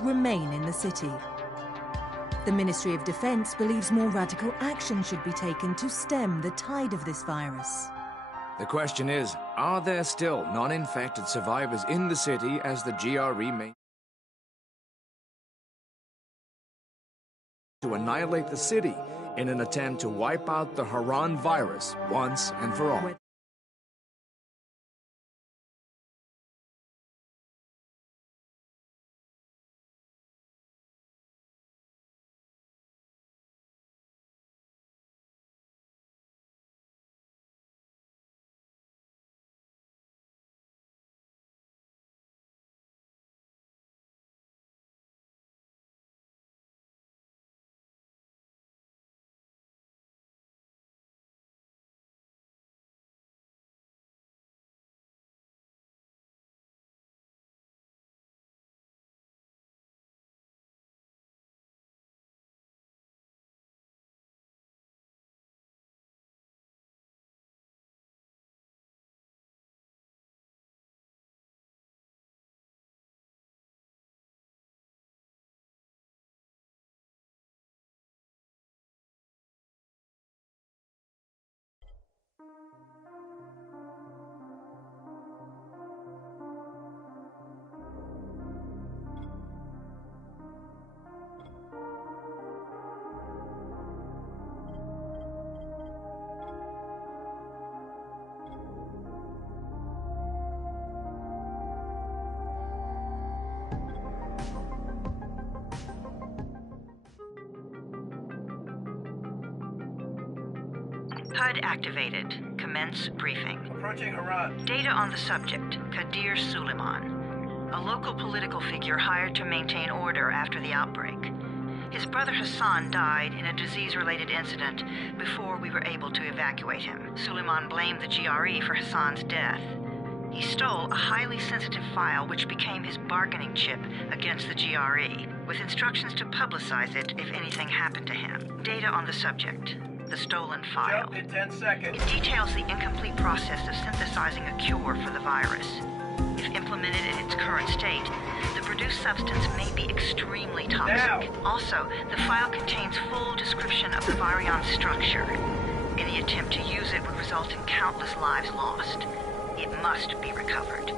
remain in the city. The Ministry of Defense believes more radical action should be taken to stem the tide of this virus. The question is, are there still non-infected survivors in the city as the GRE may to annihilate the city in an attempt to wipe out the Haran virus once and for all? HUD activated. Commence briefing. Approaching Haran. Data on the subject, Kadir Suleiman, a local political figure hired to maintain order after the outbreak. His brother Hassan died in a disease-related incident before we were able to evacuate him. Suleiman blamed the GRE for Hassan's death. He stole a highly sensitive file which became his bargaining chip against the GRE, with instructions to publicize it if anything happened to him. Data on the subject. The stolen file. Jump in 10 seconds. It details the incomplete process of synthesizing a cure for the virus. If implemented in its current state, the produced substance may be extremely toxic. Now. Also, the file contains full description of the virion's structure. Any attempt to use it would result in countless lives lost. It must be recovered.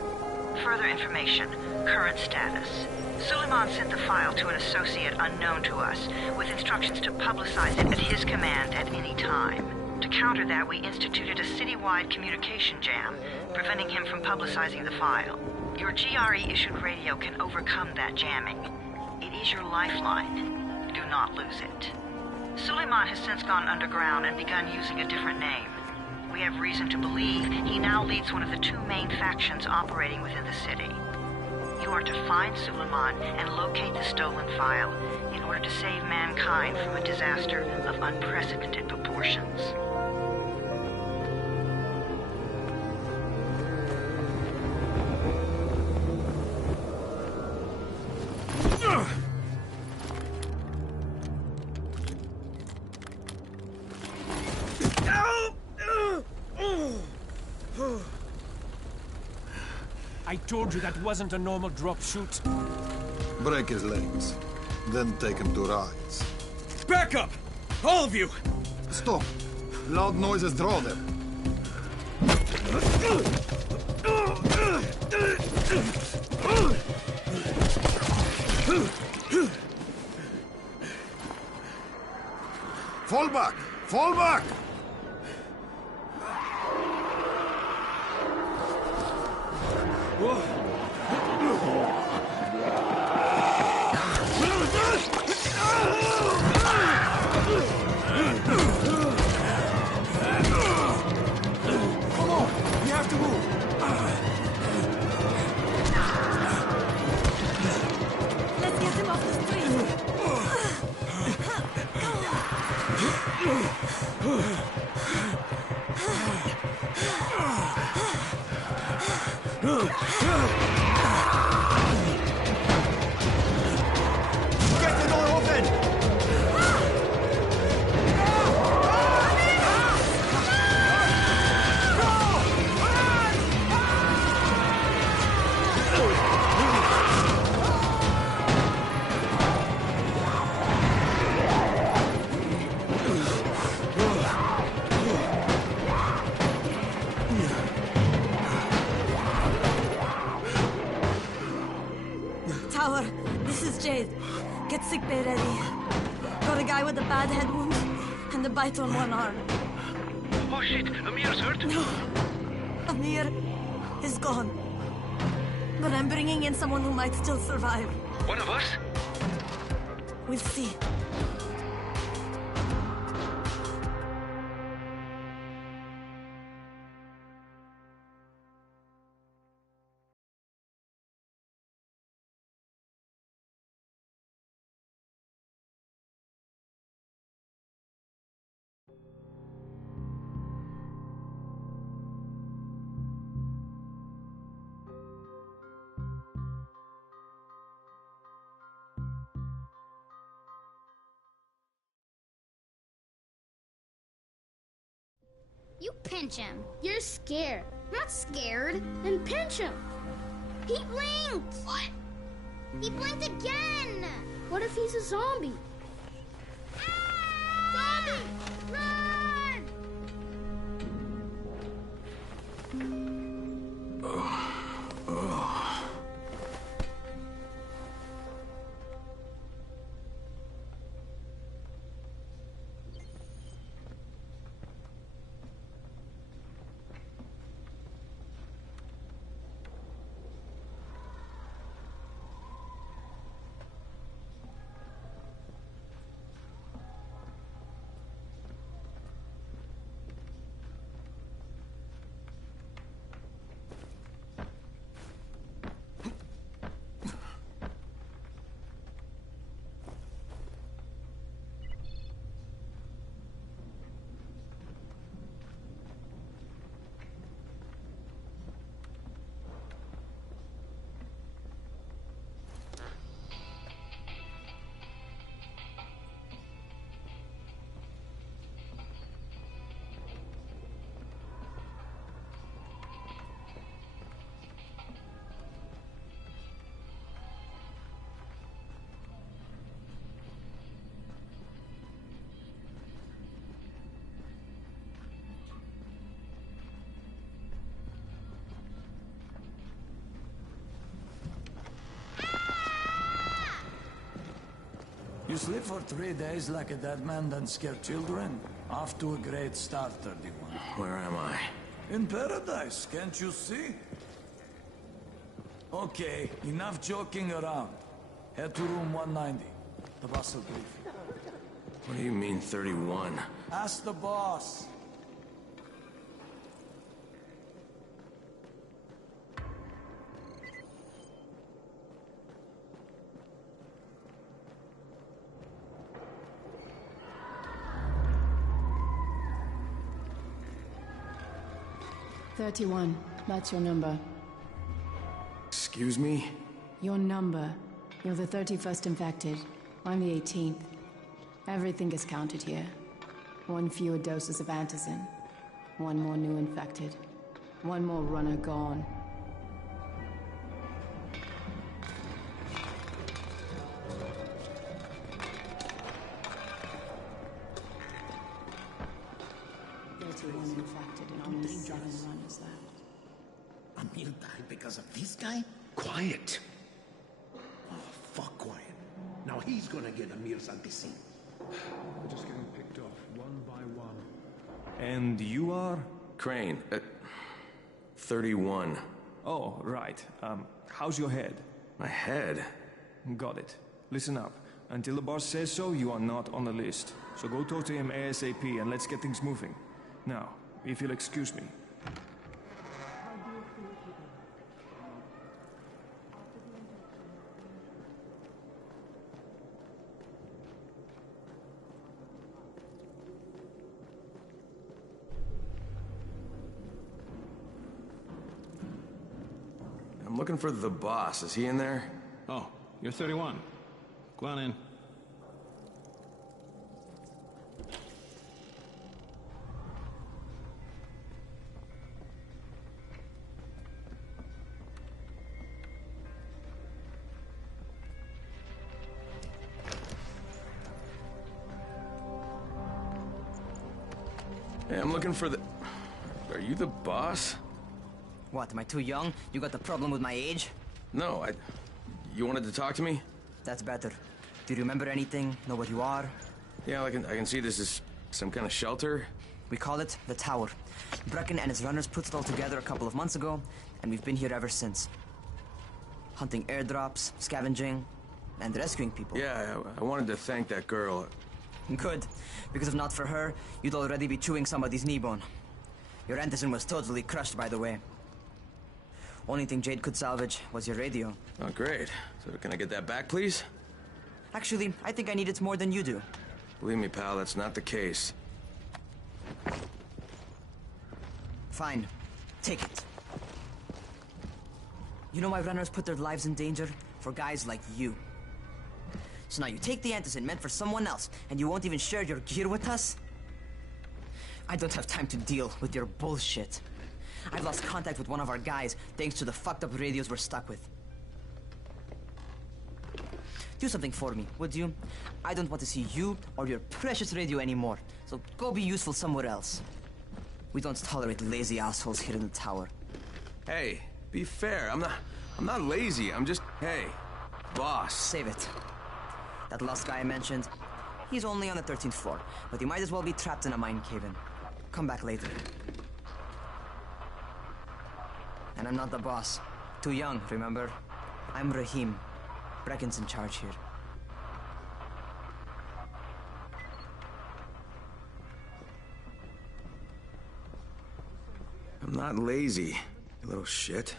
Further information. Current status. Suleiman sent the file to an associate unknown to us, with instructions to publicize it at his command at any time. To counter that, we instituted a citywide communication jam, preventing him from publicizing the file. Your GRE-issued radio can overcome that jamming. It is your lifeline. Do not lose it. Suleiman has since gone underground and begun using a different name. We have reason to believe he now leads one of the two main factions operating within the city. You are to find Suleiman and locate the stolen file in order to save mankind from a disaster of unprecedented proportions. I told you that wasn't a normal drop shoot. Break his legs, then take him to rides. Back up! All of you! Stop! Loud noises draw them. Fall back! Fall back! Come on! We have to move! Let's get him off the street! Get the door open! this is Jade. Get sick bay ready. Got a guy with a bad head wound and a bite on one arm. Oh shit, Amir's hurt? No, Amir is gone. But I'm bringing in someone who might still survive. One of us? We'll see. You pinch him. You're scared. I'm not scared. Then pinch him. He blinked! What? He blinked again! What if he's a zombie? Ah! Zombie! Run! You sleep for 3 days like a dead man, then scare children? Off to a great start, 31. Where am I? In paradise, can't you see? Okay, enough joking around. Head to room 190. The boss will brief you. What do you mean, 31? Ask the boss. That's your number. Excuse me? Your number. You're the 31st infected. I'm the 18th. Everything is counted here. 1 fewer doses of antizin. 1 more new infected. 1 more runner gone. Infected and only 7 runners left. Amir died because of this guy? Quiet. Oh, fuck quiet. Now he's gonna get Amir's anti-scene. We're just getting picked off, one by one. And you are? Crane, 31. Oh, right. How's your head? My head? Got it. Listen up. Until the boss says so, you are not on the list. So go talk to him ASAP and let's get things moving. Now, if you'll excuse me. I'm looking for the boss. Is he in there? Oh, you're 31. Go on in. Hey, I'm looking for the... Are you the boss? What, am I too young? You got the problem with my age? No, You wanted to talk to me? That's better. Do you remember anything? Know where you are? Yeah, I can see this is some kind of shelter. We call it the Tower. Brecken and his runners put it all together a couple of months ago, and we've been here ever since. Hunting airdrops, scavenging, and rescuing people. Yeah, I wanted to thank that girl. Good, because if not for her, you'd already be chewing somebody's knee bone. Your Anderson was totally crushed, by the way. Only thing Jade could salvage was your radio. Oh, great. So can I get that back, please? Actually, I think I need it more than you do. Believe me, pal, that's not the case. Fine. Take it. You know why runners put their lives in danger? For guys like you. So now you take the Anderson meant for someone else, and you won't even share your gear with us? I don't have time to deal with your bullshit. I've lost contact with one of our guys thanks to the fucked up radios we're stuck with. Do something for me, would you? I don't want to see you or your precious radio anymore, so go be useful somewhere else. We don't tolerate lazy assholes here in the tower. Hey, be fair. I'm not lazy. I'm just, hey, boss. Save it. That last guy I mentioned, he's only on the 13th floor, but he might as well be trapped in a mine cave-in. Come back later. And I'm not the boss. Too young, remember? I'm Rahim. Brecken's in charge here. I'm not lazy, you little shit.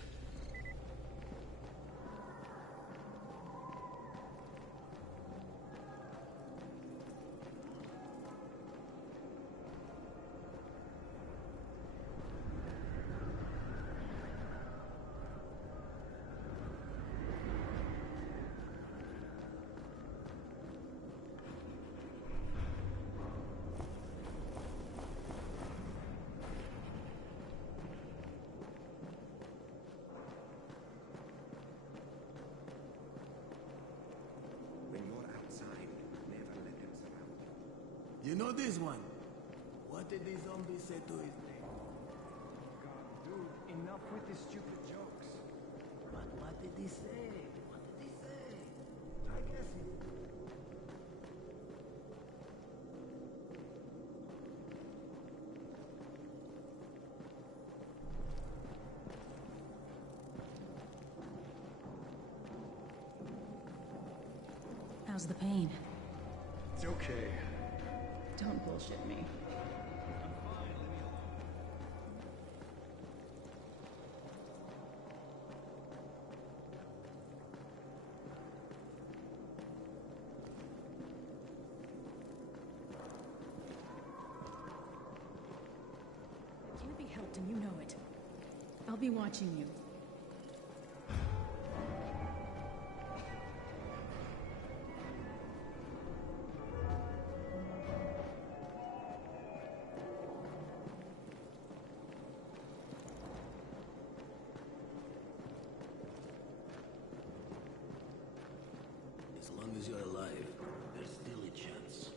You know this one? What did the zombie say to his name? God, dude, enough with these stupid jokes. But what did he say? What did he say? I guess he... How's the pain? It's okay. Don't bullshit me. Can't be helped and you know it. I'll be watching you. As long as you're alive, there's still a chance.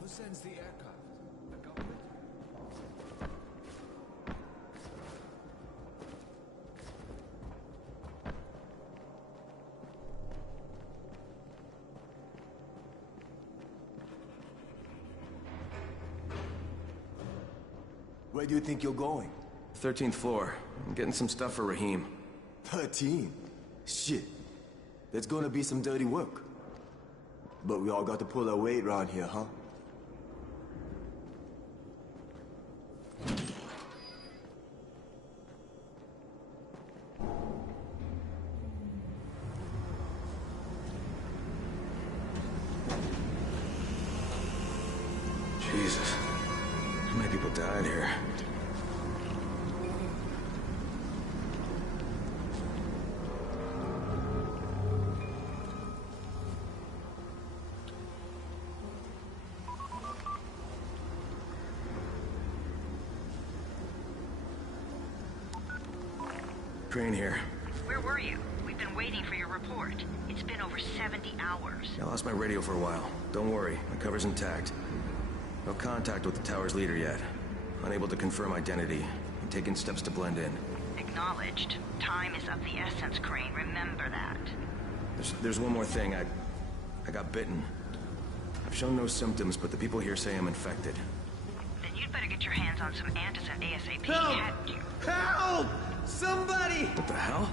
Who sends the aircraft? The government? Where do you think you're going? 13th floor. I'm getting some stuff for Rahim. 13? Shit. There's gonna be some dirty work. But we all got to pull our weight around here, huh? Jesus. How many people died here? Crane here. Where were you? We've been been waiting for your report. It's been over 70 hours. I lost my radio for a while. Don't worry, my cover's intact. No contact with the tower's leader yet. Unable to confirm identity. I'm taking steps to blend in. Acknowledged. Time is of the essence, Crane. Remember that. There's one more thing. I got bitten. I've shown no symptoms, but the people here say I'm infected. Then you'd better get your hands on some antacid ASAP. Help! Hadn't you? Help! Somebody! What the hell?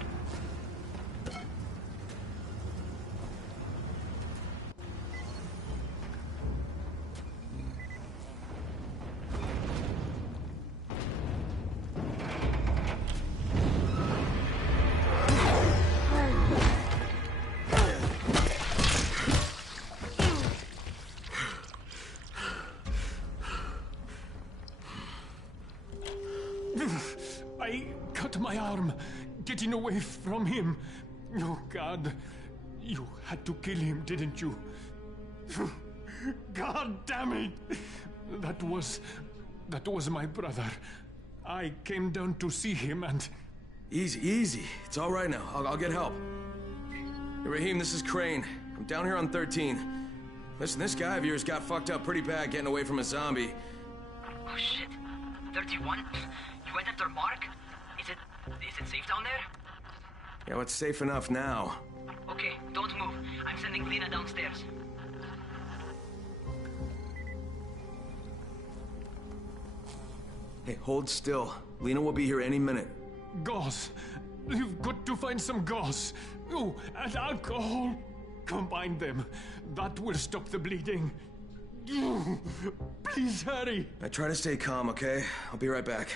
I cut my arm, getting away from him. Oh, God. You had to kill him, didn't you? God damn it! That was my brother. I came down to see him and... Easy. It's all right now. I'll get help. Hey, Raheem, this is Crane. I'm down here on 13. Listen, this guy of yours got fucked up pretty bad getting away from a zombie. Oh, shit. 31? You went after Mark? Is it safe down there? Yeah, well, it's safe enough now. Okay, don't move. I'm sending Lena downstairs. Hey, hold still. Lena will be here any minute. Gauze. You've got to find some gauze. Oh, and alcohol. Combine them. That will stop the bleeding. Please hurry. I try to stay calm, okay? I'll be right back.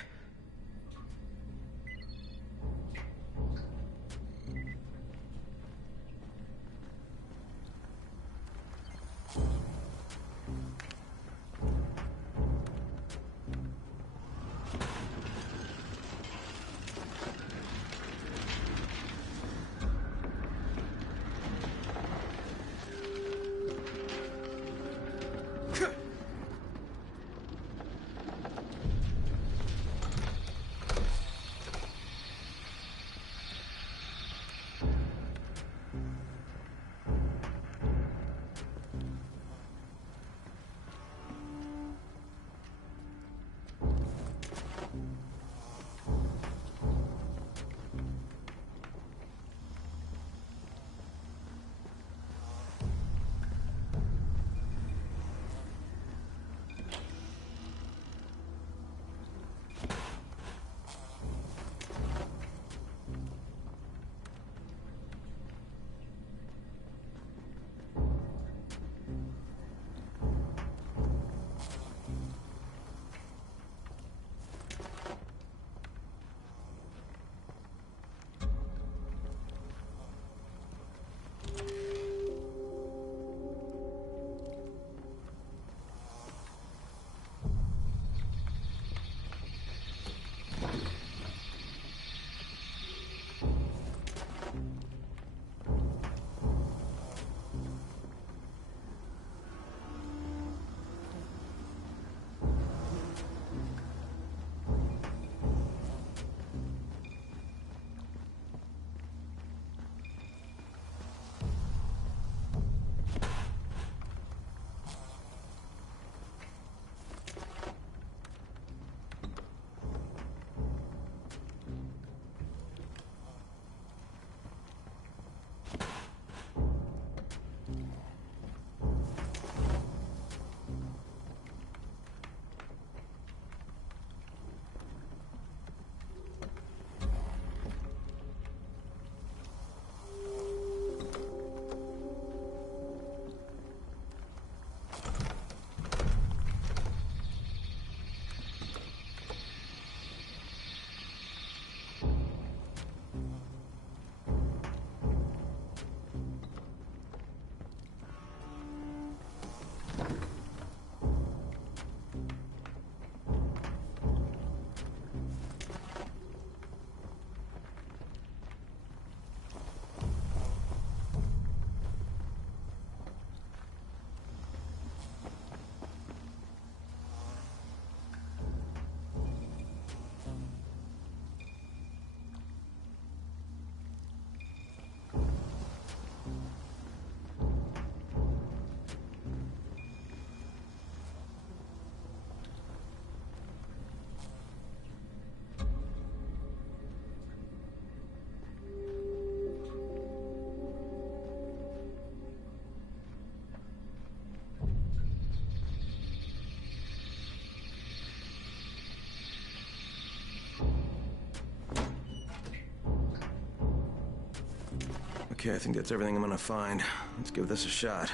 Okay, I think that's everything I'm gonna find. Let's give this a shot.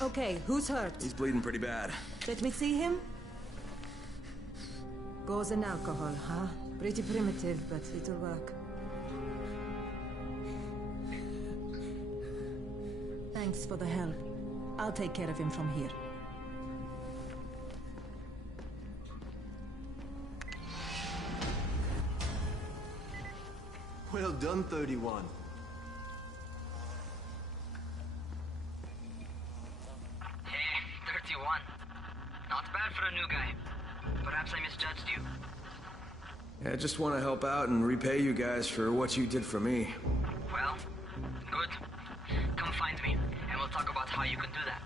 Okay, who's hurt? He's bleeding pretty bad. Let me see him. Gauze and alcohol, huh? Pretty primitive, but it'll work. Thanks for the help. I'll take care of him from here. Well done, 31. Hey, 31. Not bad for a new guy. Perhaps I misjudged you. Yeah, I just want to help out and repay you guys for what you did for me. Well, good. Come find me, and we'll talk about how you can do that.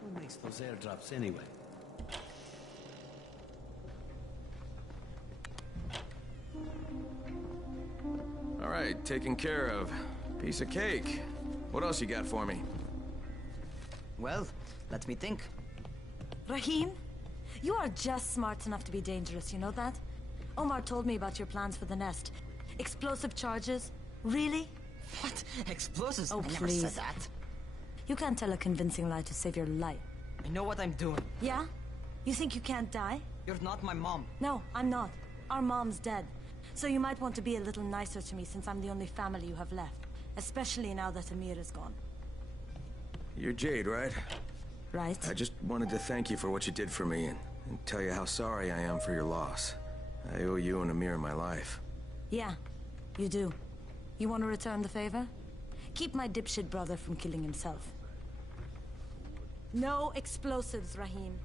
Who makes those airdrops anyway? All right, taken care of. Piece of cake. What else you got for me? Well, let me think. Rahim, you are just smart enough to be dangerous, you know that? Omar told me about your plans for the nest. Explosive charges? Really? What? Explosives? Oh, I never please. said that. You can't tell a convincing lie to save your life. I know what I'm doing. Yeah? You think you can't die? You're not my mom. No, I'm not. Our mom's dead. So you might want to be a little nicer to me since I'm the only family you have left. Especially now that Amir is gone. You're Jade, right? Right. I just wanted to thank you for what you did for me and tell you how sorry I am for your loss. I owe you and Amir my life. Yeah, you do. You want to return the favor? Keep my dipshit brother from killing himself. No explosives, Rahim.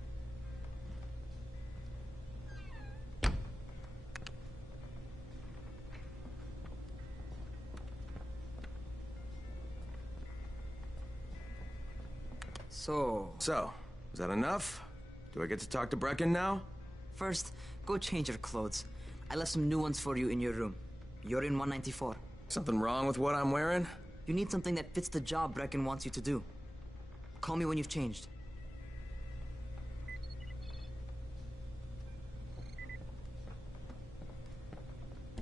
So, is that enough? Do I get to talk to Brecken now? First, go change your clothes. I left some new ones for you in your room. You're in 194. Something wrong with what I'm wearing? You need something that fits the job Brecken wants you to do. Call me when you've changed.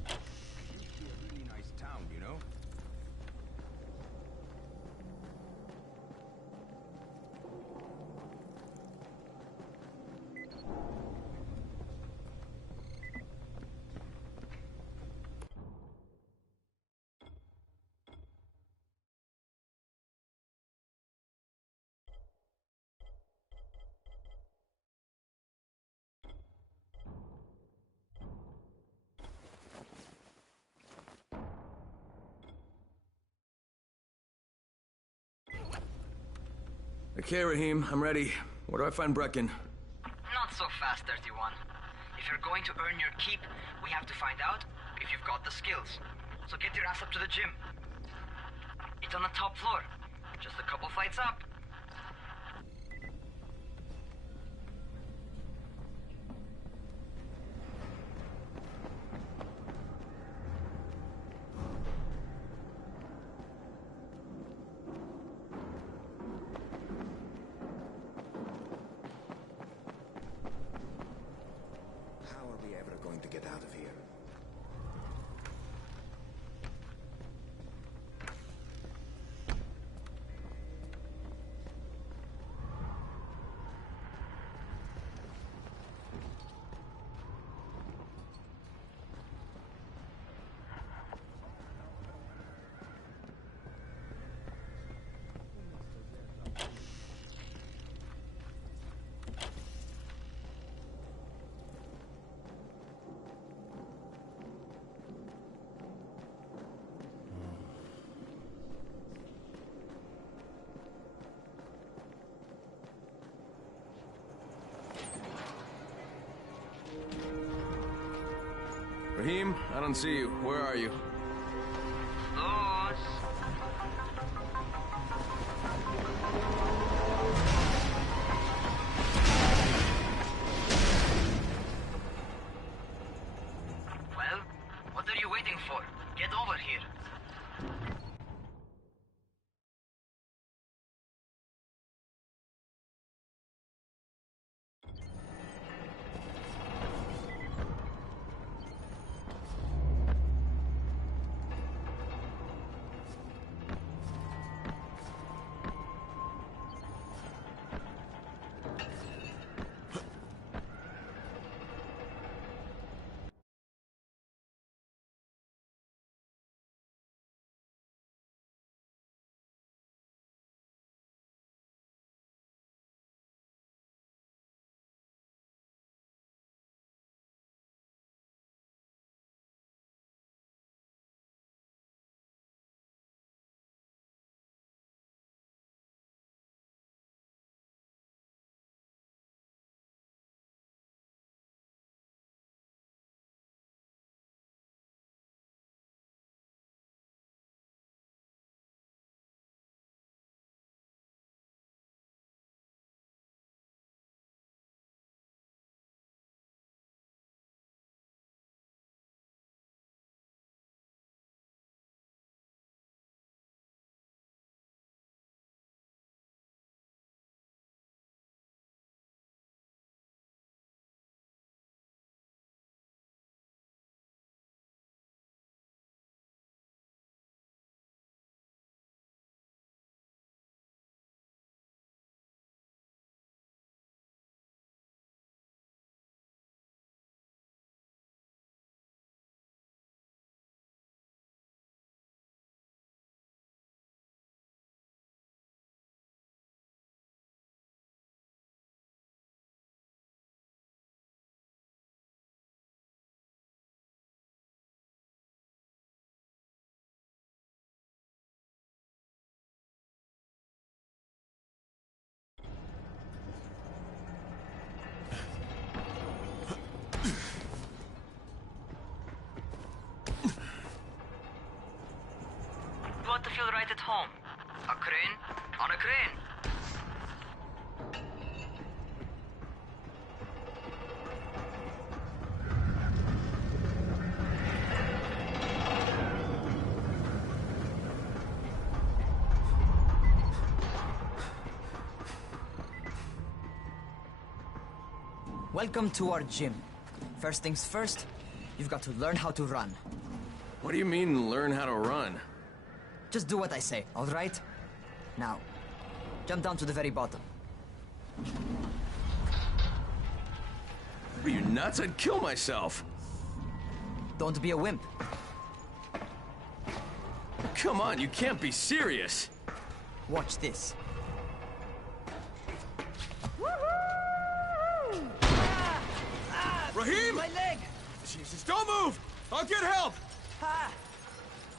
Really nice town, you know? Okay, Rahim, I'm ready. Where do I find Brecken? Not so fast, 31. If you're going to earn your keep, we have to find out if you've got the skills. So get your ass up to the gym. It's on the top floor. Just a couple flights up. How are we ever going to get out of here? Raheem, I don't see you. Where are you? Well, what are you waiting for? Get over here. You want to feel right at home? A crane? On a crane. Welcome to our gym. First things first, you've got to learn how to run. What do you mean, learn how to run? Just do what I say, all right? Now, jump down to the very bottom. Are you nuts? I'd kill myself. Don't be a wimp. Come on, you can't be serious. Watch this. Raheem! My leg! Jesus, don't move! I'll get help! Ha!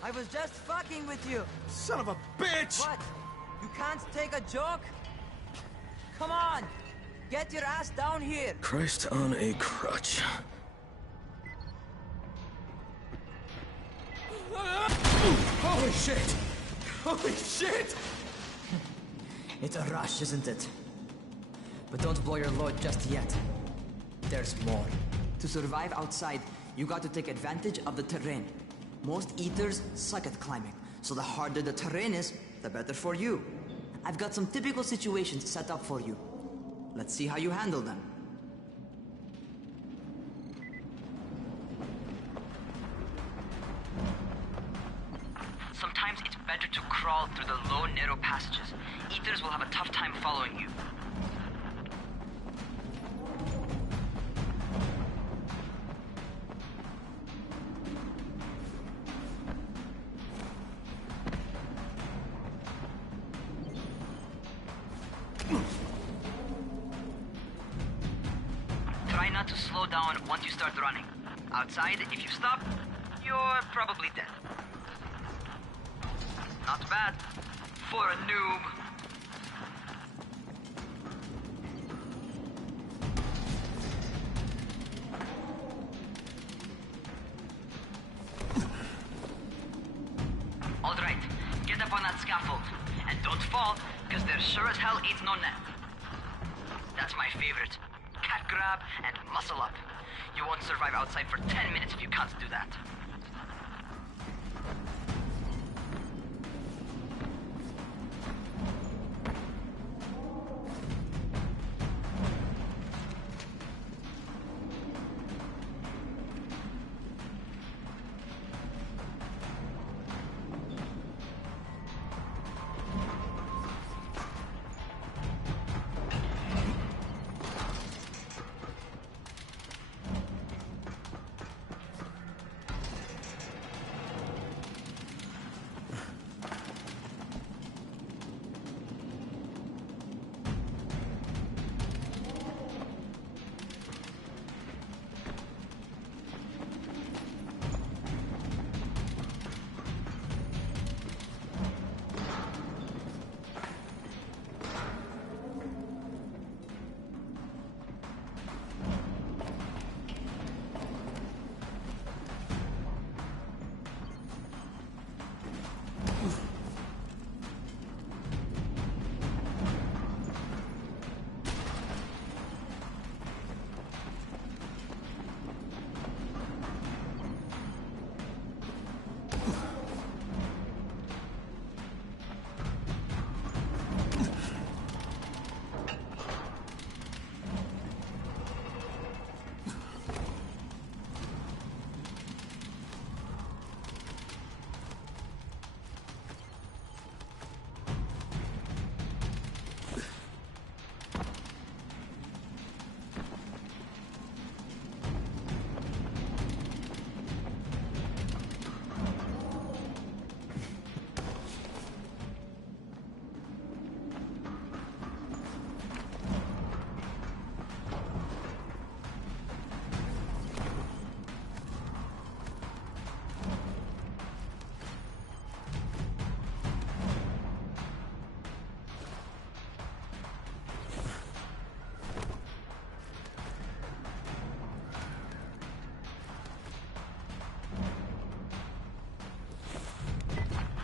I was just fucking with you. Son of a bitch! What? You can't take a joke? Come on! Get your ass down here! Christ on a crutch. Holy shit! Holy shit! It's a rush, isn't it? But don't blow your load just yet. There's more. To survive outside, you got to take advantage of the terrain. Most eaters suck at climbing, so the harder the terrain is, the better for you. I've got some typical situations set up for you. Let's see how you handle them. Sometimes it's better to crawl through the low, narrow passages. Eaters will have a tough time following you. Try not to slow down once you start running. Outside, if you stop, you're probably dead. Not bad for a noob. fall, because there sure as hell ain't no net. That's my favorite. Cat grab and muscle up. You won't survive outside for 10 minutes if you can't do that.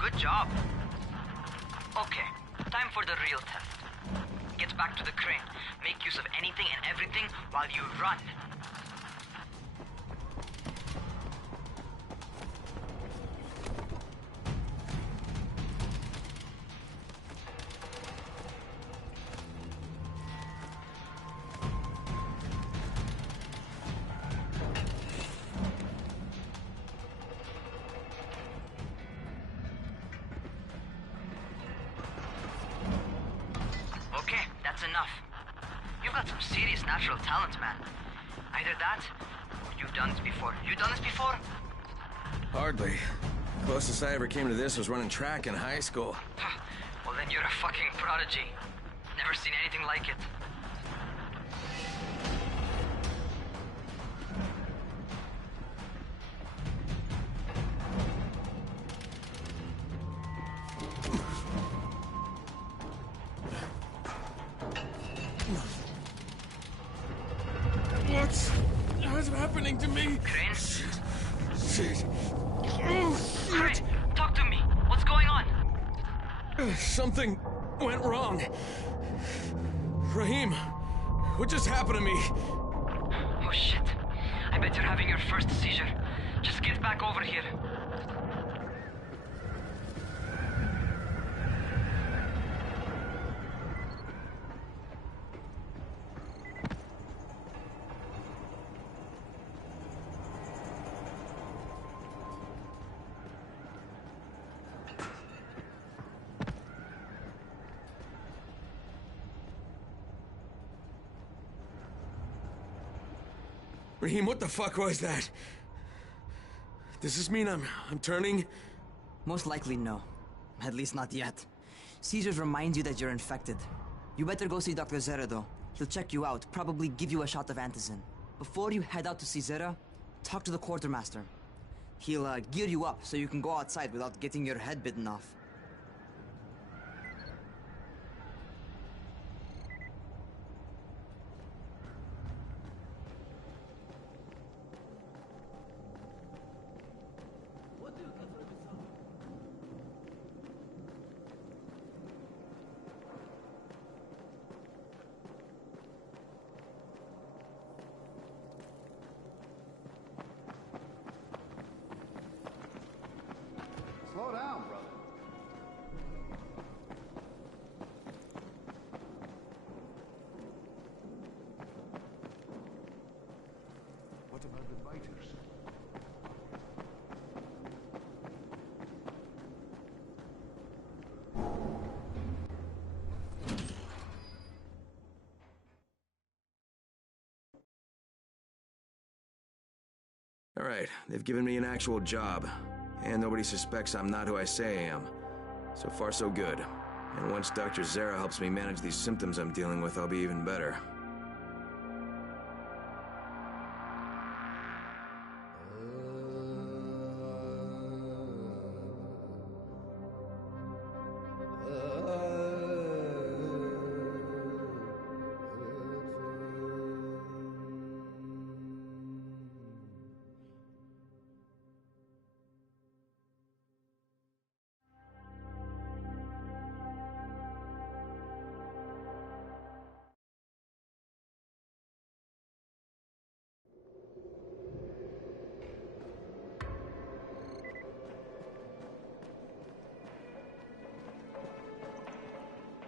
Good job. Okay, time for the real test. Get back to the crane. Make use of anything and everything while you run. Enough. You've got some serious natural talent, man. Either that, or you've done this before. You done this before? Hardly. Closest I ever came to this was running track in high school. Well, then you're a fucking prodigy. Never seen anything like it. What's happening to me? Crane? Shit. Crane, talk to me. What's going on? Something went wrong. Rahim, what just happened to me? Oh shit. I bet you're having your first seizure. Just get back over here. Rahim, what the fuck was that? Does this mean I'm turning? Most likely no. At least not yet. Seizures remind you that you're infected. You better go see Dr. Zera though. He'll check you out, probably give you a shot of antizin. Before you head out to see Zera, talk to the quartermaster. He'll gear you up so you can go outside without getting your head bitten off. All right, they've given me an actual job, and nobody suspects I'm not who I say I am. So far, so good. And once Dr. Zera helps me manage these symptoms I'm dealing with, I'll be even better.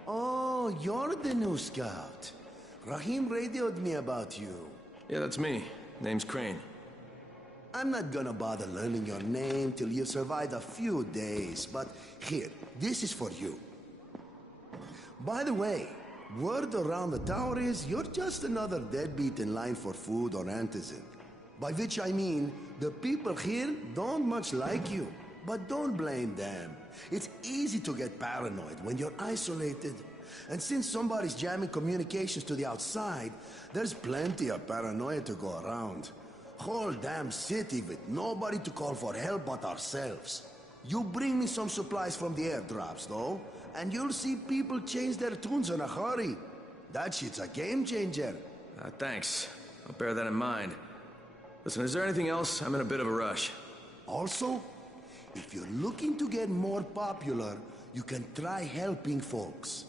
Oh, you're the new scout. Rahim radioed me about you. Yeah, that's me. Name's Crane. I'm not gonna bother learning your name till you survived a few days, but here, this is for you. By the way, word around the tower is you're just another deadbeat in line for food or antizin. By which I mean, the people here don't much like you. But don't blame them. It's easy to get paranoid when you're isolated. And since somebody's jamming communications to the outside, there's plenty of paranoia to go around. Whole damn city with nobody to call for help but ourselves. You bring me some supplies from the airdrops, though, and you'll see people change their tunes in a hurry. That shit's a game changer. Thanks. I'll bear that in mind. Listen, is there anything else? I'm in a bit of a rush. Also, if you're looking to get more popular, you can try helping folks.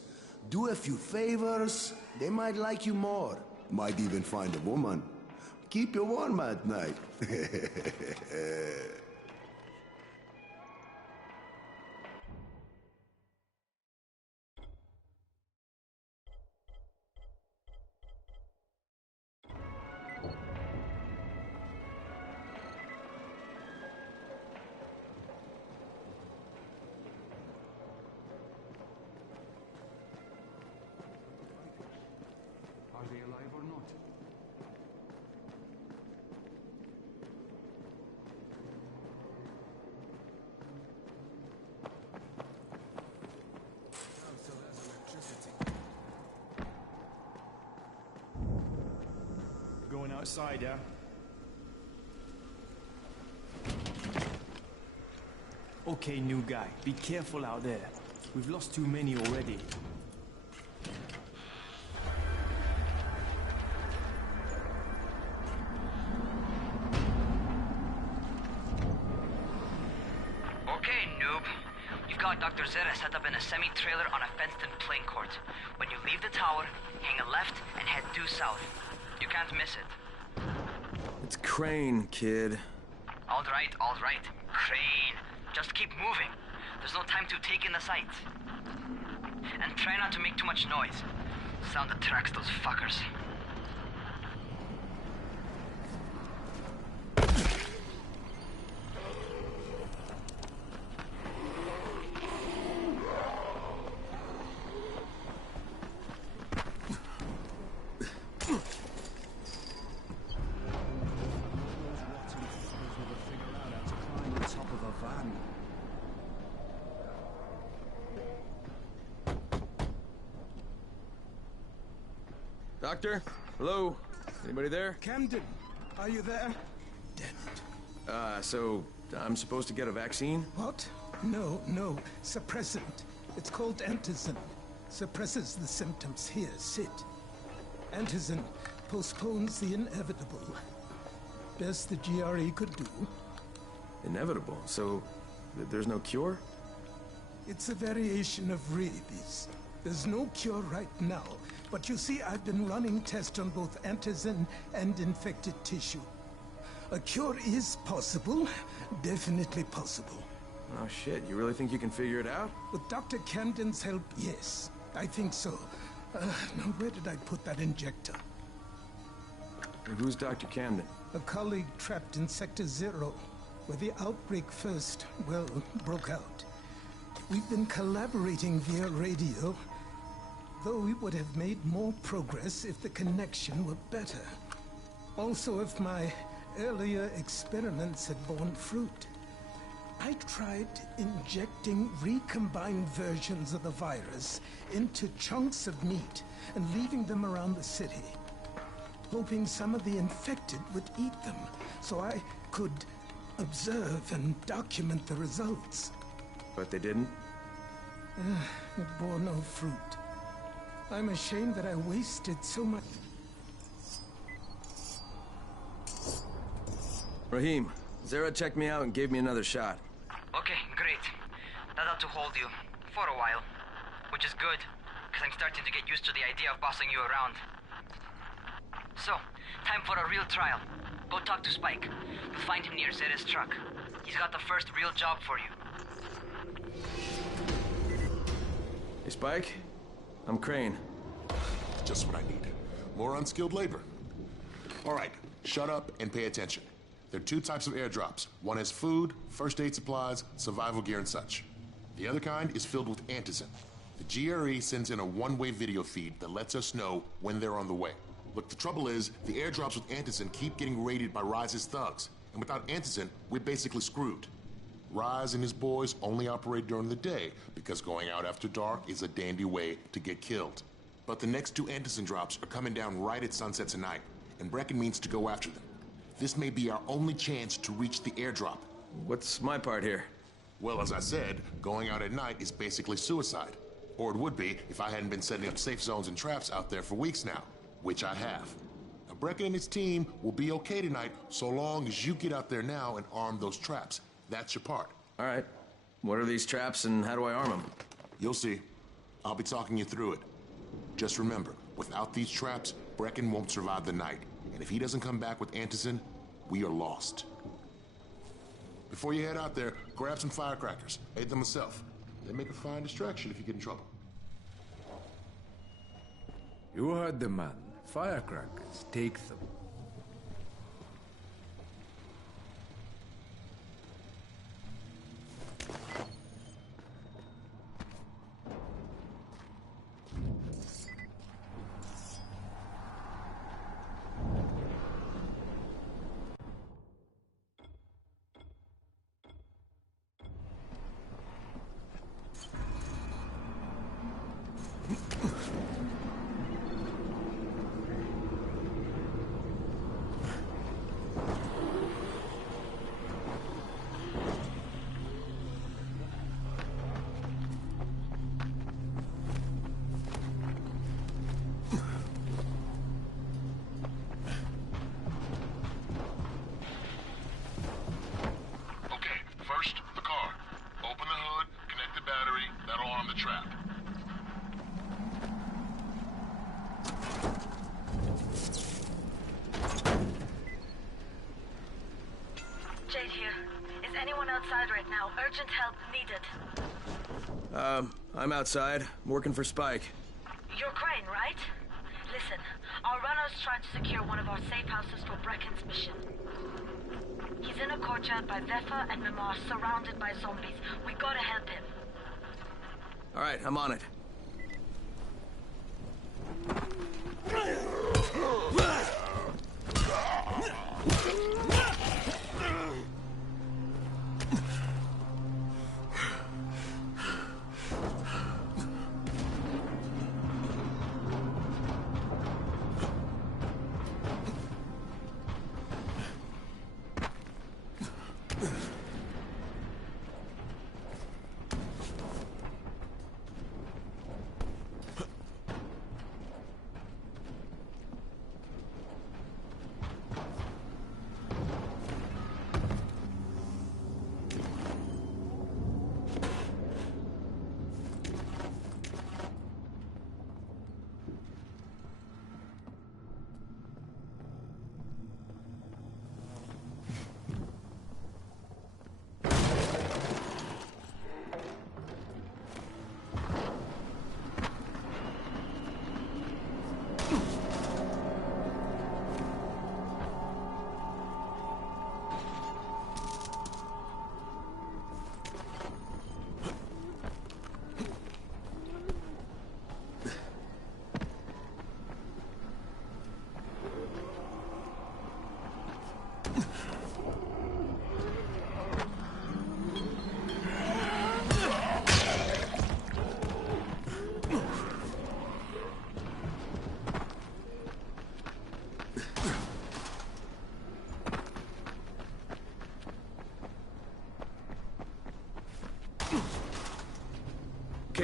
Do a few favors, they might like you more. Might even find a woman. Keep you warm at night. Are they alive or not? Going outside, yeah? Okay, new guy. Be careful out there. We've lost too many already. Okay, Noob. You've got Dr. Zera set up in a semi-trailer on a fenced-in playing court. When you leave the tower, hang a left and head due south. You can't miss it. It's Crane, kid. All right. Crane. Just keep moving. There's no time to take in the sights. And try not to make too much noise. Sound attracts those fuckers. Doctor? Hello? Anybody there? Camden, are you there? Damn it. So I'm supposed to get a vaccine? What? No. Suppressant. It's called antizin. Suppresses the symptoms. Here, sit. Antizin postpones the inevitable. Best the GRE could do. Inevitable? So there's no cure? It's a variation of rabies. There's no cure right now. But you see, I've been running tests on both antizin and infected tissue. A cure is possible. Definitely possible. Oh shit, you really think you can figure it out? With Dr. Camden's help, yes. I think so. Now where did I put that injector? Who's Dr. Camden? A colleague trapped in Sector 0, where the outbreak first, well, broke out. We've been collaborating via radio, though we would have made more progress if the connection were better. Also, if my earlier experiments had borne fruit. I tried injecting recombined versions of the virus into chunks of meat and leaving them around the city, hoping some of the infected would eat them so I could observe and document the results. But they didn't? It bore no fruit. I'm ashamed that I wasted so much. Rahim, Zara checked me out and gave me another shot. Okay, great. That ought to hold you. For a while. Which is good, because I'm starting to get used to the idea of bossing you around. So, time for a real trial. Go talk to Spike. You'll find him near Zera's truck. He's got the first real job for you. Hey, Spike. I'm Crane. Just what I need. More unskilled labor. All right, shut up and pay attention. There are two types of airdrops. One has food, first aid supplies, survival gear, and such. The other kind is filled with antizin. The GRE sends in a one-way video feed that lets us know when they're on the way. Look, the trouble is, the airdrops with antizin keep getting raided by Rise's thugs, and without antizin, we're basically screwed. Rise and his boys only operate during the day, because going out after dark is a dandy way to get killed. But the next two antizin drops are coming down right at sunset tonight, and Brecken means to go after them. This may be our only chance to reach the airdrop. What's my part here? Well, as I said, going out at night is basically suicide. Or it would be if I hadn't been setting up safe zones and traps out there for weeks now, which I have. Now, Brecken and his team will be okay tonight so long as you get out there now and arm those traps. That's your part. All right. What are these traps and how do I arm them? You'll see. I'll be talking you through it. Just remember, without these traps, Brecken won't survive the night. And if he doesn't come back with antizin, we are lost. Before you head out there, grab some firecrackers. Made them myself. They make a fine distraction if you get in trouble. You heard the man. Firecrackers. Take them. Jade here. Is anyone outside right now? Urgent help needed. I'm outside, working for Spike. You're Crane, right? Listen, our runner's trying to secure one of our safe houses for Brecken's mission. He's in a courtyard by Vefa and Mimar, surrounded by zombies. We gotta help him. All right, I'm on it.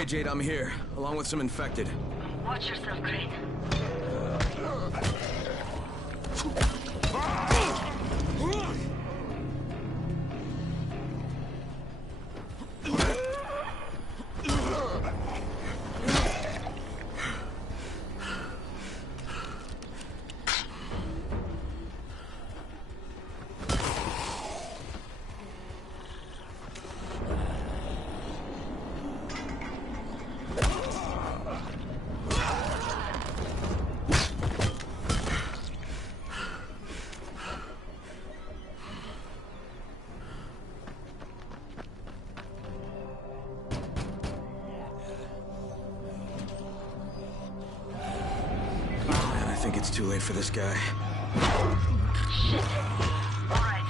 Okay, Jade, I'm here, along with some infected. Watch yourself, Crane. I think it's too late for this guy. Shit. All right.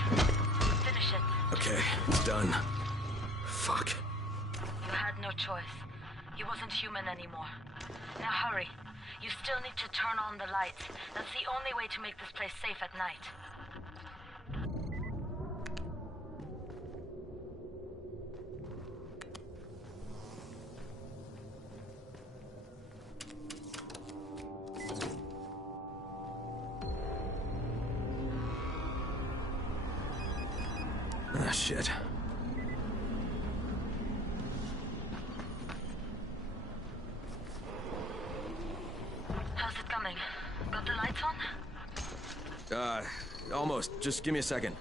Finish it. Okay, it's done. Fuck. You had no choice. You wasn't human anymore. Now hurry. You still need to turn on the lights. That's the only way to make this place safe at night. Ah, shit. How's it coming? Got the lights on? Almost. Just give me a second.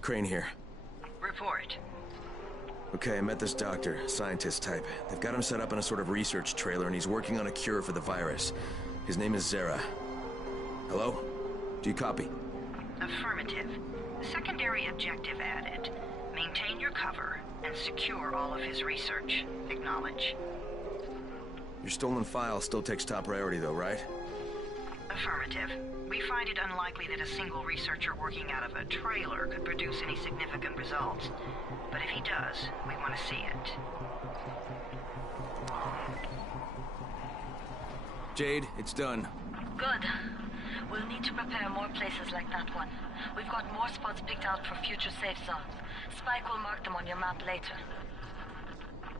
Crane here. Report. Okay, I met this doctor, scientist type. They've got him set up in a sort of research trailer, and he's working on a cure for the virus. His name is Zera. Hello? Do you copy? Affirmative. Secondary objective added. Maintain your cover and secure all of his research. Acknowledge. Your stolen file still takes top priority, though, right? Affirmative. We find it unlikely that a single researcher working out of a trailer could produce any significant results. But if he does, we want to see it. Jade, it's done. Good. We'll need to prepare more places like that one. We've got more spots picked out for future safe zones. Spike will mark them on your map later.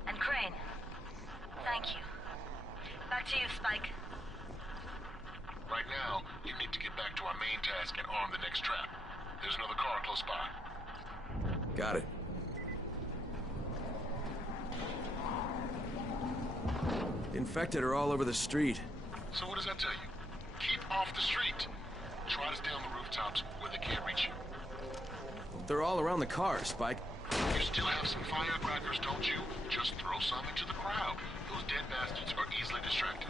And Crane, thank you. Back to you, Spike. Right now, you need to get back to our main task and arm the next trap. There's another car close by. Got it. The infected are all over the street. So what does that tell you? Keep off the street. Try to stay on the rooftops where they can't reach you. They're all around the car, Spike. You still have some firecrackers, don't you? Just throw some into the crowd. Those dead bastards are easily distracted.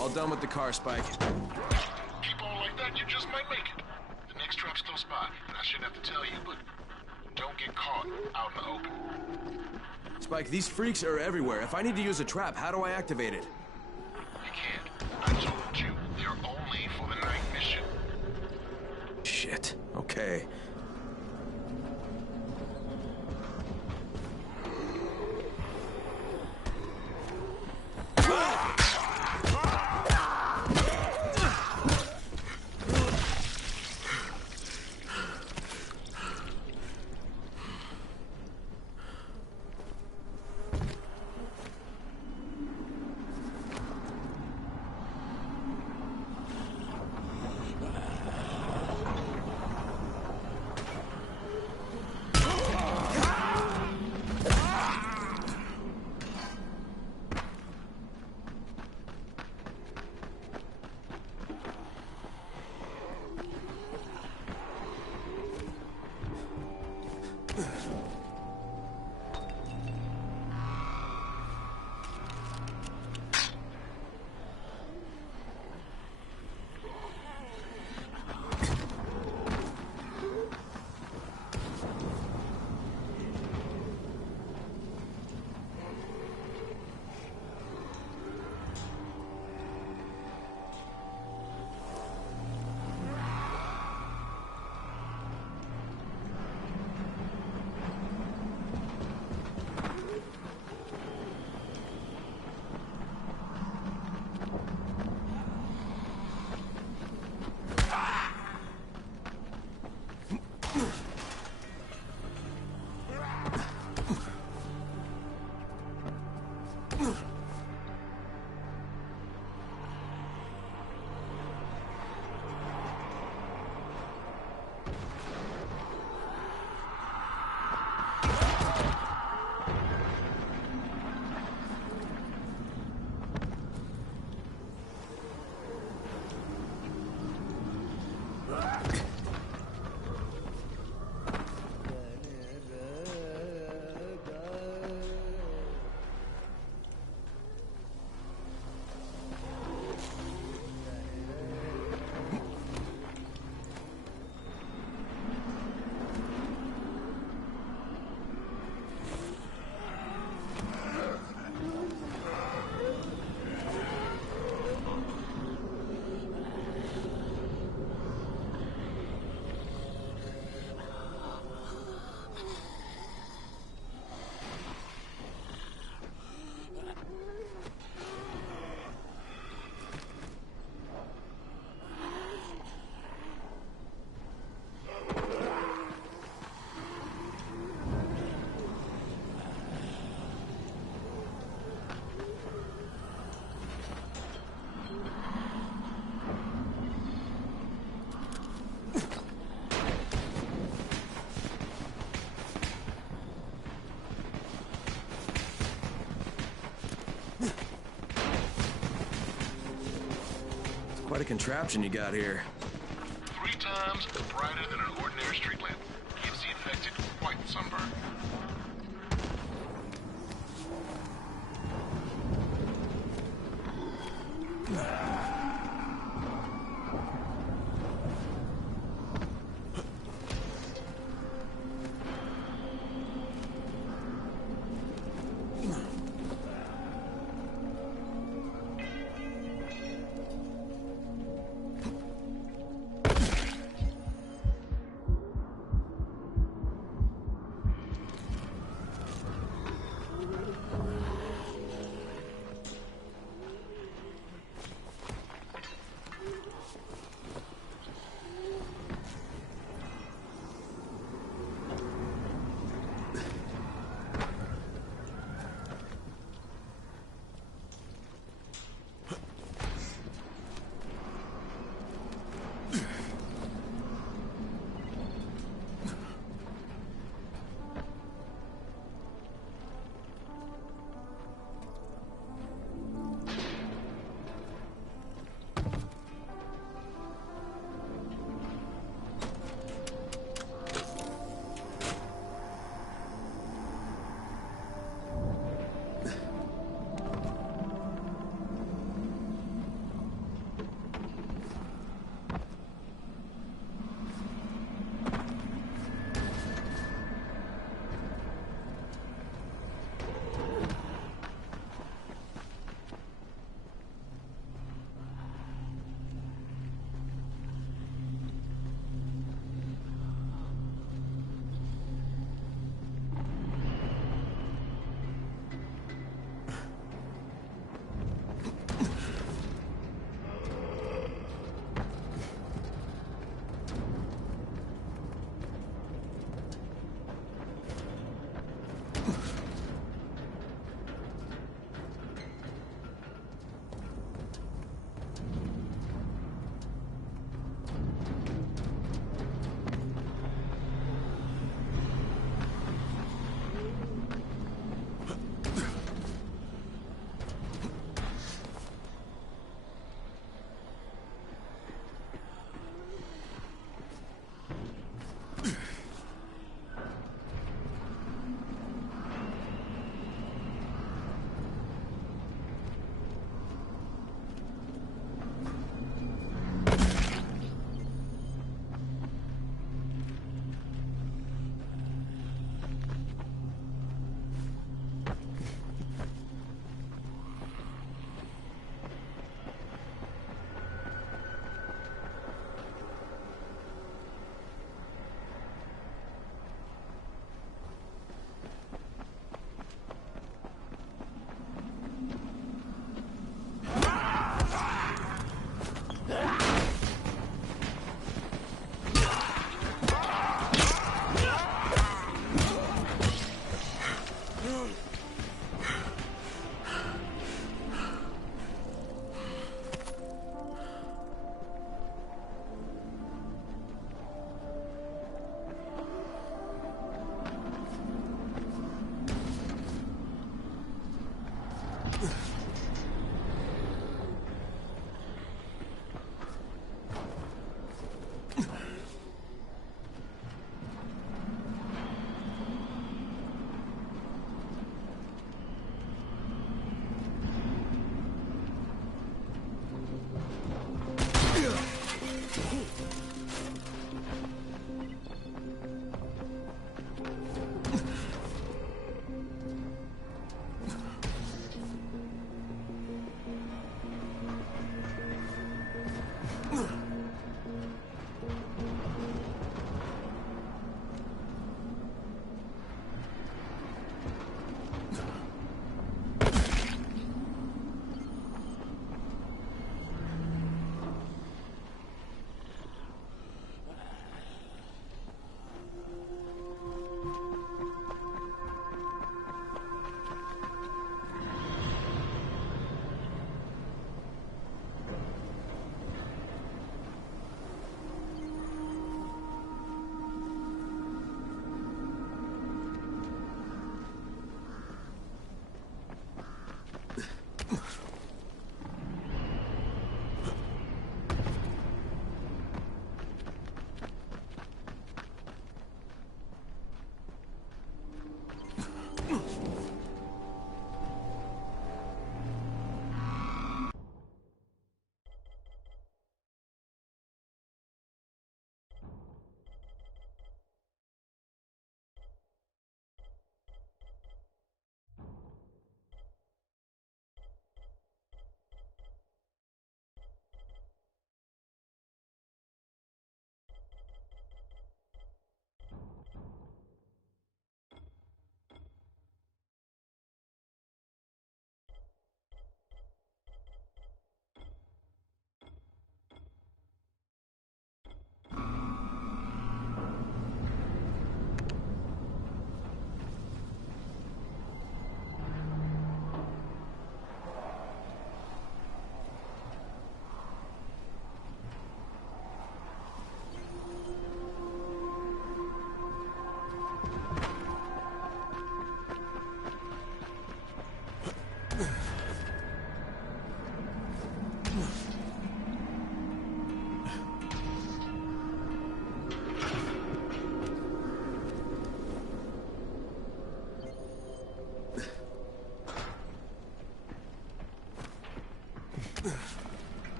All done with the car, Spike. Keep on like that, you just might make it. The next trap's close by, and I shouldn't have to tell you, but don't get caught out in the open. Spike, these freaks are everywhere. If I need to use a trap, how do I activate it? You can't. I told you, they're only for the night mission. Shit. Okay. Quite a contraption you got here. 3 times brighter than an ordinary street lamp. Gives the infected quite the sunburn.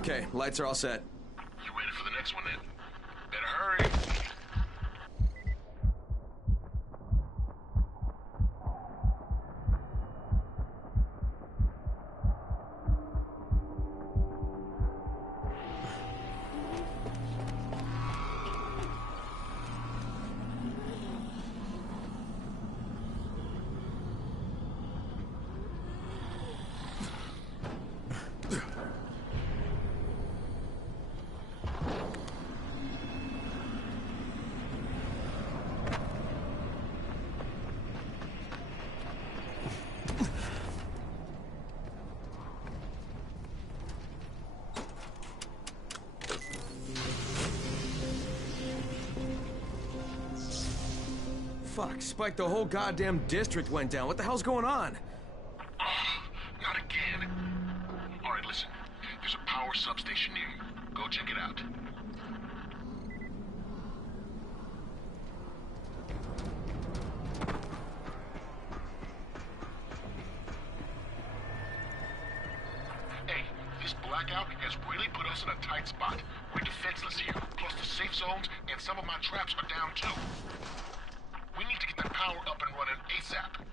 Okay, lights are all set. You ready for the next one then? Better hurry. Fuck, Spike, the whole goddamn district went down. What the hell's going on? Not again. All right, listen. There's a power substation near you. Go check it out. Hey, this blackout has really put us in a tight spot. We're defenseless here. Plus the safe zones and some of my traps are down too. We need to get that power up and running ASAP.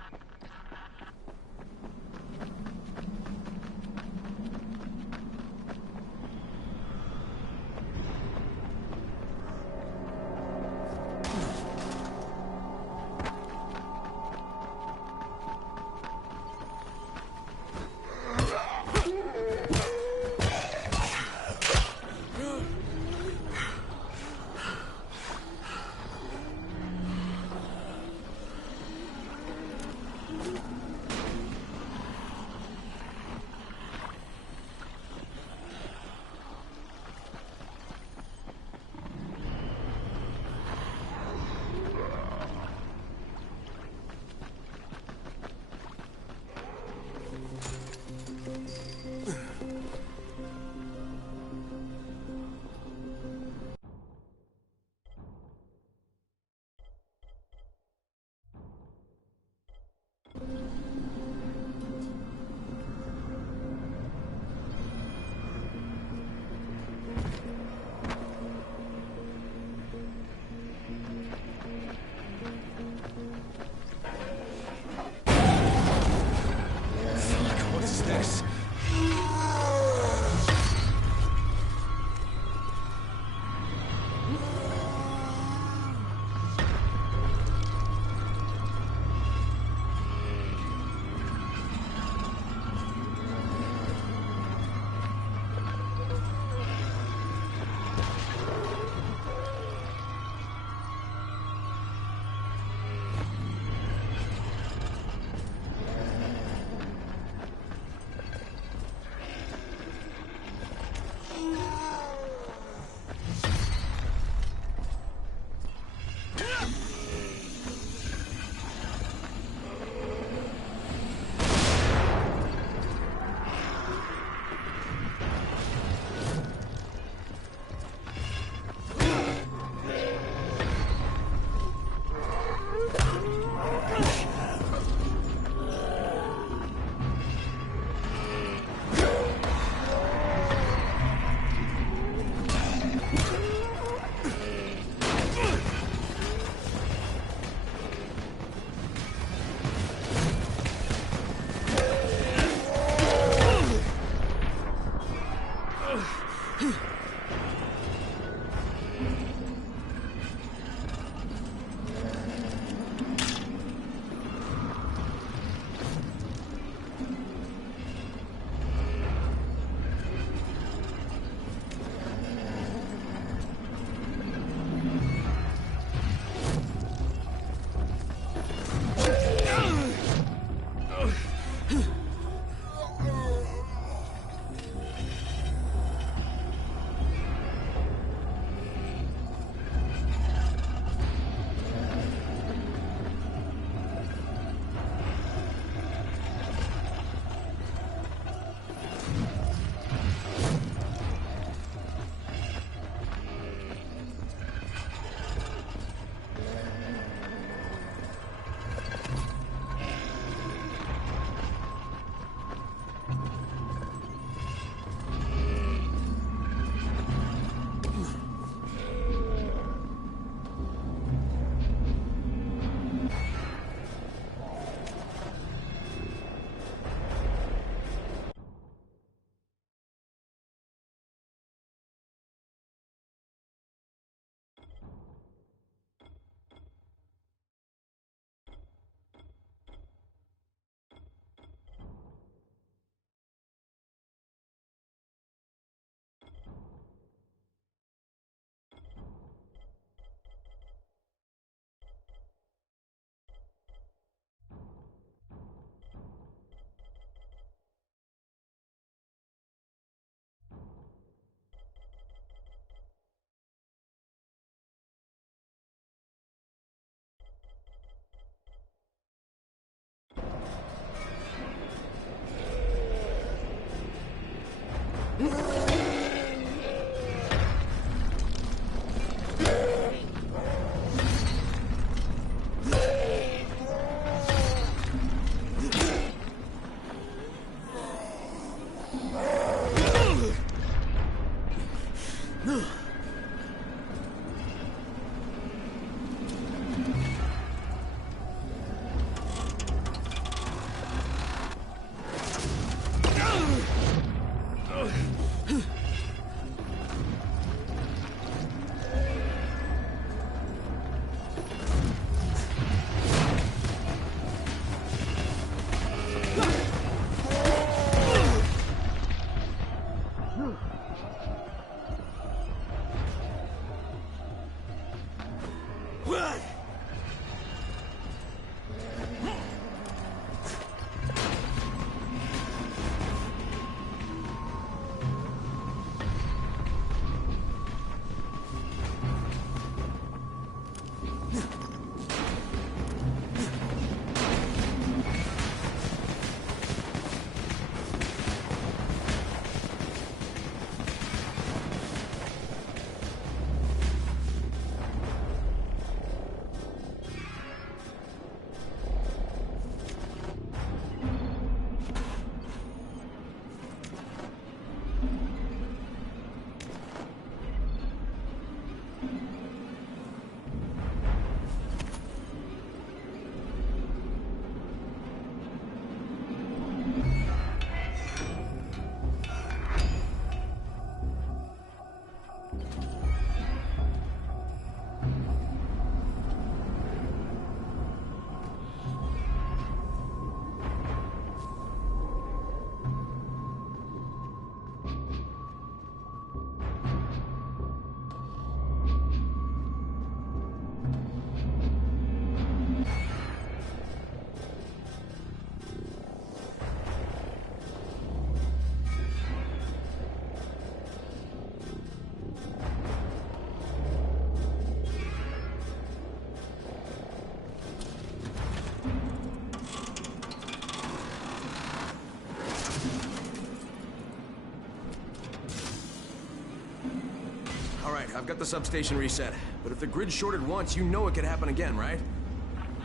I've got the substation reset. But if the grid shorted once, you know it could happen again, right?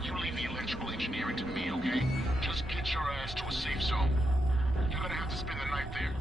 You leave the electrical engineering to me, okay? Just get your ass to a safe zone. You're gonna have to spend the night there.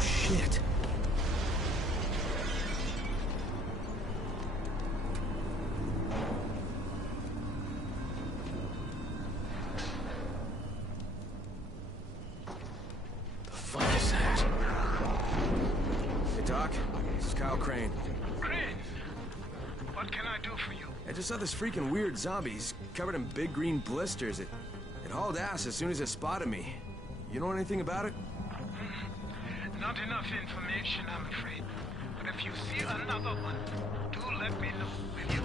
Shit. The fuck is that? Hey, Doc. This is Kyle Crane. Crane! What can I do for you? I just saw this freaking weird zombie. He's covered in big green blisters. It hauled ass as soon as it spotted me. You know anything about it? Not enough information, I'm afraid. But if you see another one, do let me know, will you?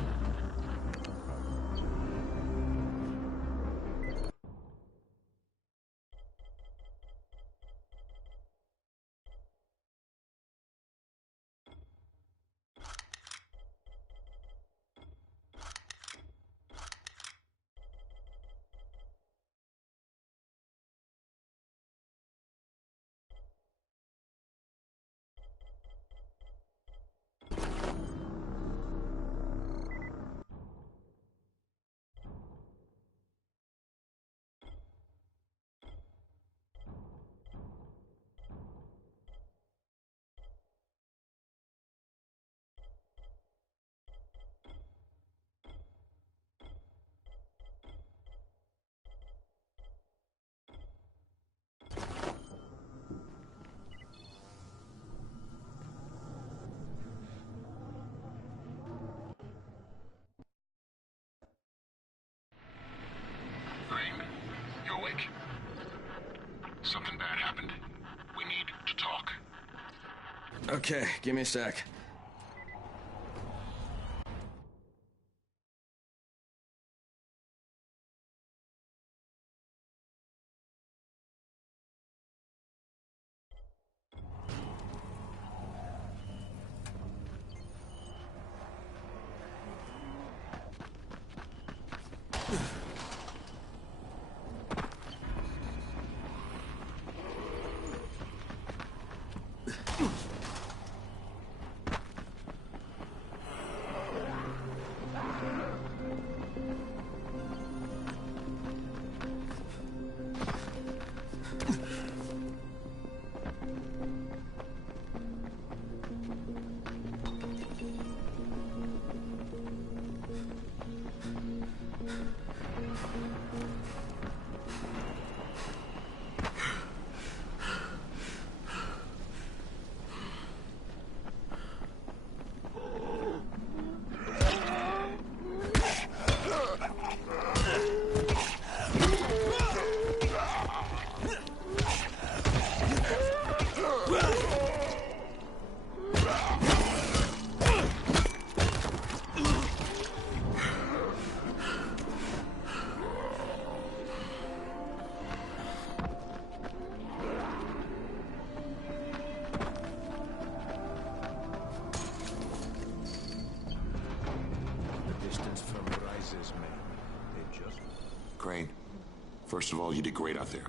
Something bad happened. We need to talk. Okay, give me a sec. First of all, you did great out there.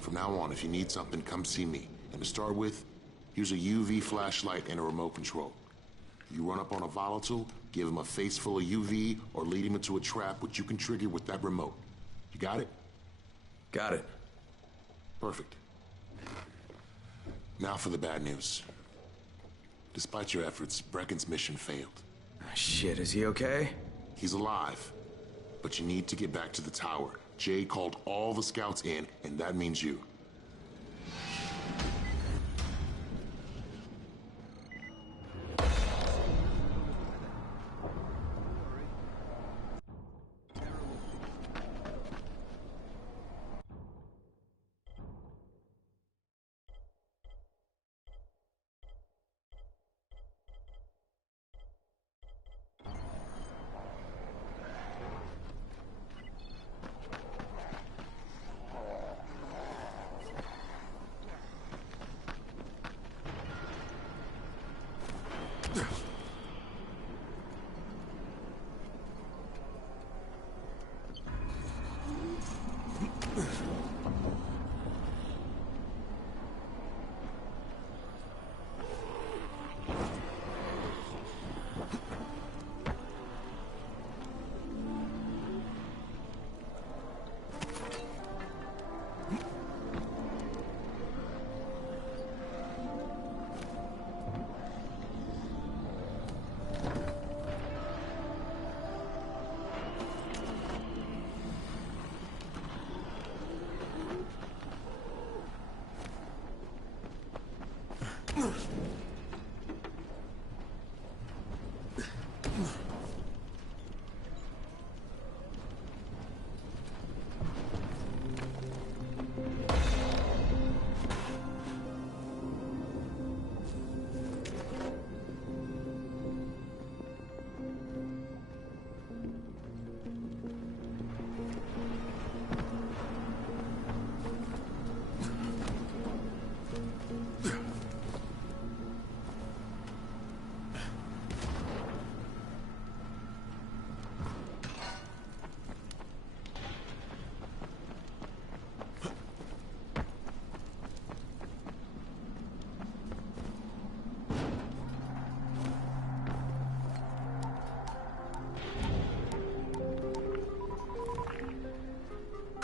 From now on, if you need something, come see me. And to start with, use a UV flashlight and a remote control. You run up on a volatile, give him a face full of UV, or lead him into a trap which you can trigger with that remote. You got it? Got it. Perfect. Now for the bad news. Despite your efforts, Brecken's mission failed. Shit, is he okay? He's alive. But you need to get back to the tower. Jade called all the scouts in, and that means you.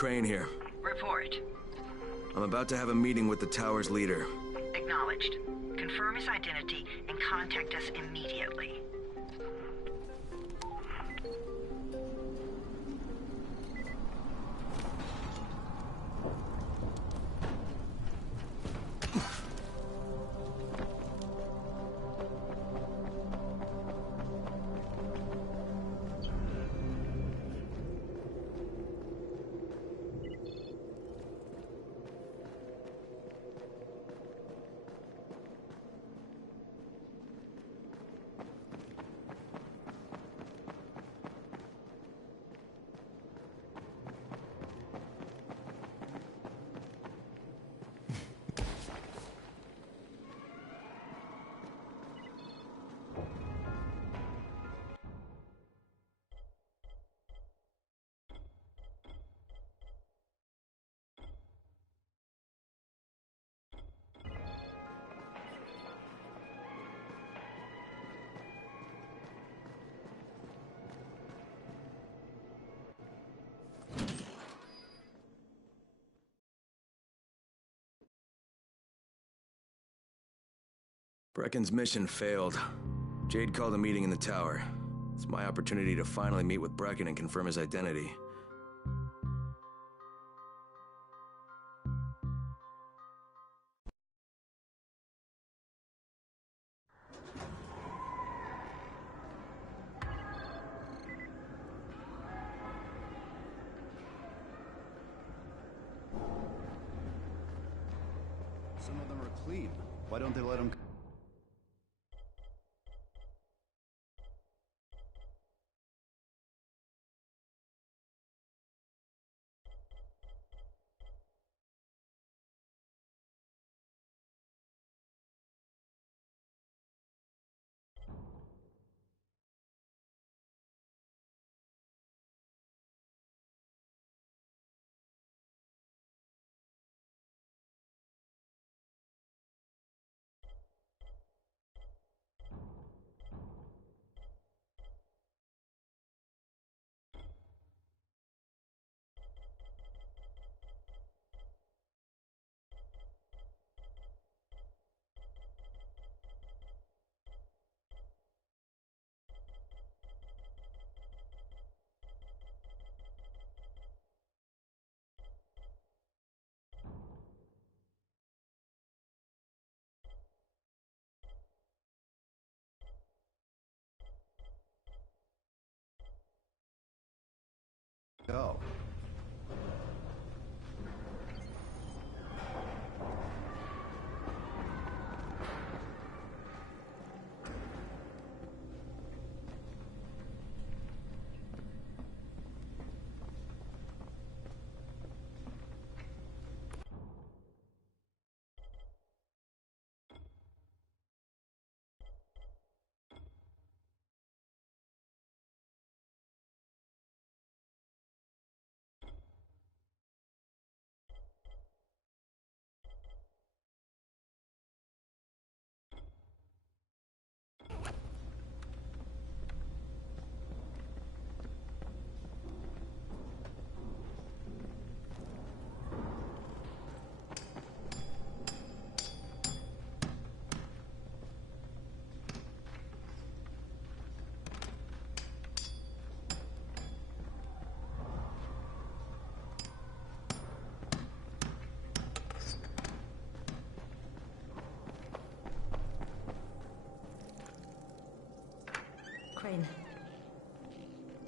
Crane here. Report. I'm about to have a meeting with the tower's leader. Acknowledged. Confirm his identity and contact us immediately. Brecken's mission failed. Jade called a meeting in the tower. It's my opportunity to finally meet with Brecken and confirm his identity. Some of them are clean. Why don't they let them...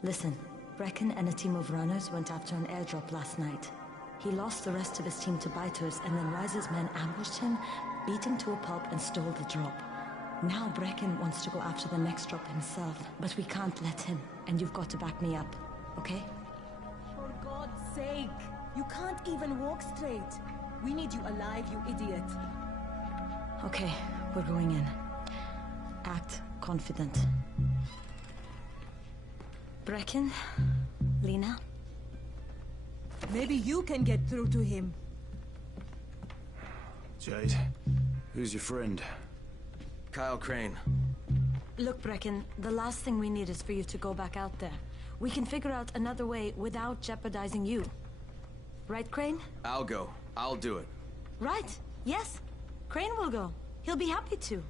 Listen, Brecken and a team of runners went after an airdrop last night. He lost the rest of his team to biters, and then Rise's men ambushed him, beat him to a pulp, and stole the drop. Now Brecken wants to go after the next drop himself, but we can't let him, and you've got to back me up, okay? For God's sake! You can't even walk straight! We need you alive, you idiot! Okay, we're going in. Act confident. Brecken? Lena? Maybe you can get through to him. Jade, who's your friend? Kyle Crane. Look, Brecken, the last thing we need is for you to go back out there. We can figure out another way without jeopardizing you. Right, Crane? I'll go. I'll do it. Right. Yes. Crane will go. He'll be happy to.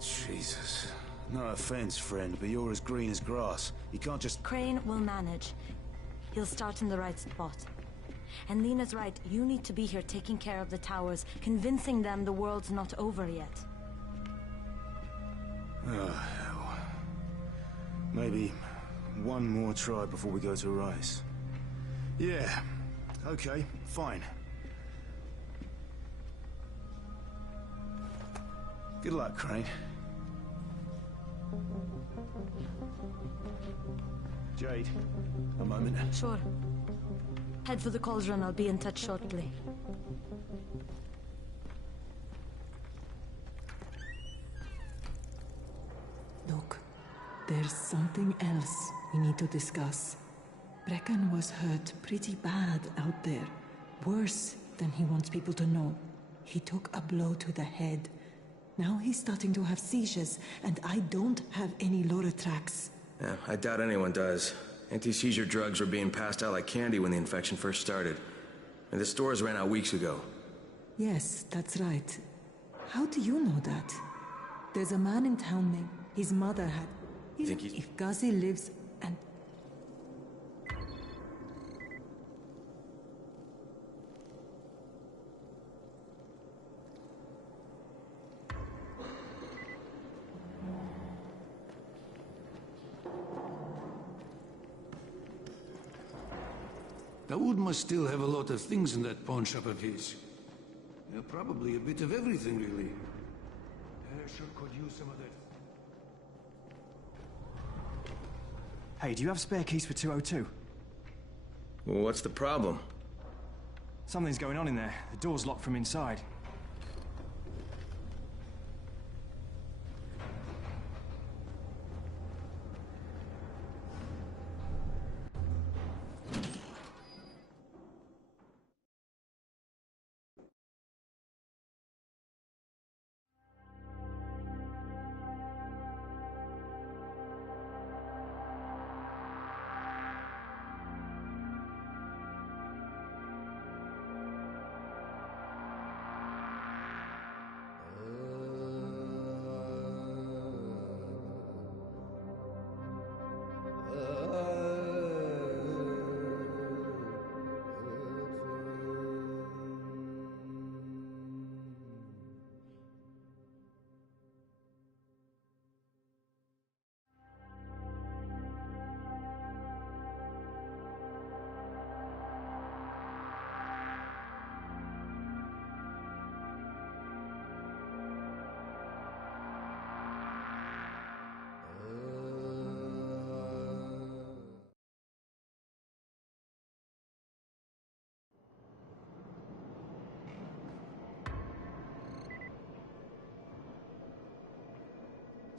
Jesus. No offense, friend, but you're as green as grass. You can't just... Crane will manage. He'll start in the right spot. And Lena's right, you need to be here taking care of the towers, convincing them the world's not over yet. Oh, hell. Maybe one more try before we go to Rice. Yeah, okay, fine. Good luck, Crane. Jade, a moment. Sure. Head for the cauldron, I'll be in touch shortly. Look, there's something else we need to discuss. Brecken was hurt pretty bad out there. Worse than he wants people to know. He took a blow to the head. Now he's starting to have seizures, and I don't have any Loratrax. Yeah, I doubt anyone does. Anti-seizure drugs were being passed out like candy when the infection first started. And the stores ran out weeks ago. Yes, that's right. How do you know that? There's a man in town named... His mother had... You think he's... If Ghazi lives and... Dawood must still have a lot of things in that pawn shop of his. Yeah, probably a bit of everything, really. Sure could use some of that. Hey, do you have spare keys for 202? Well, what's the problem? Something's going on in there. The door's locked from inside.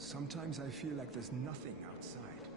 Sometimes I feel like there's nothing outside.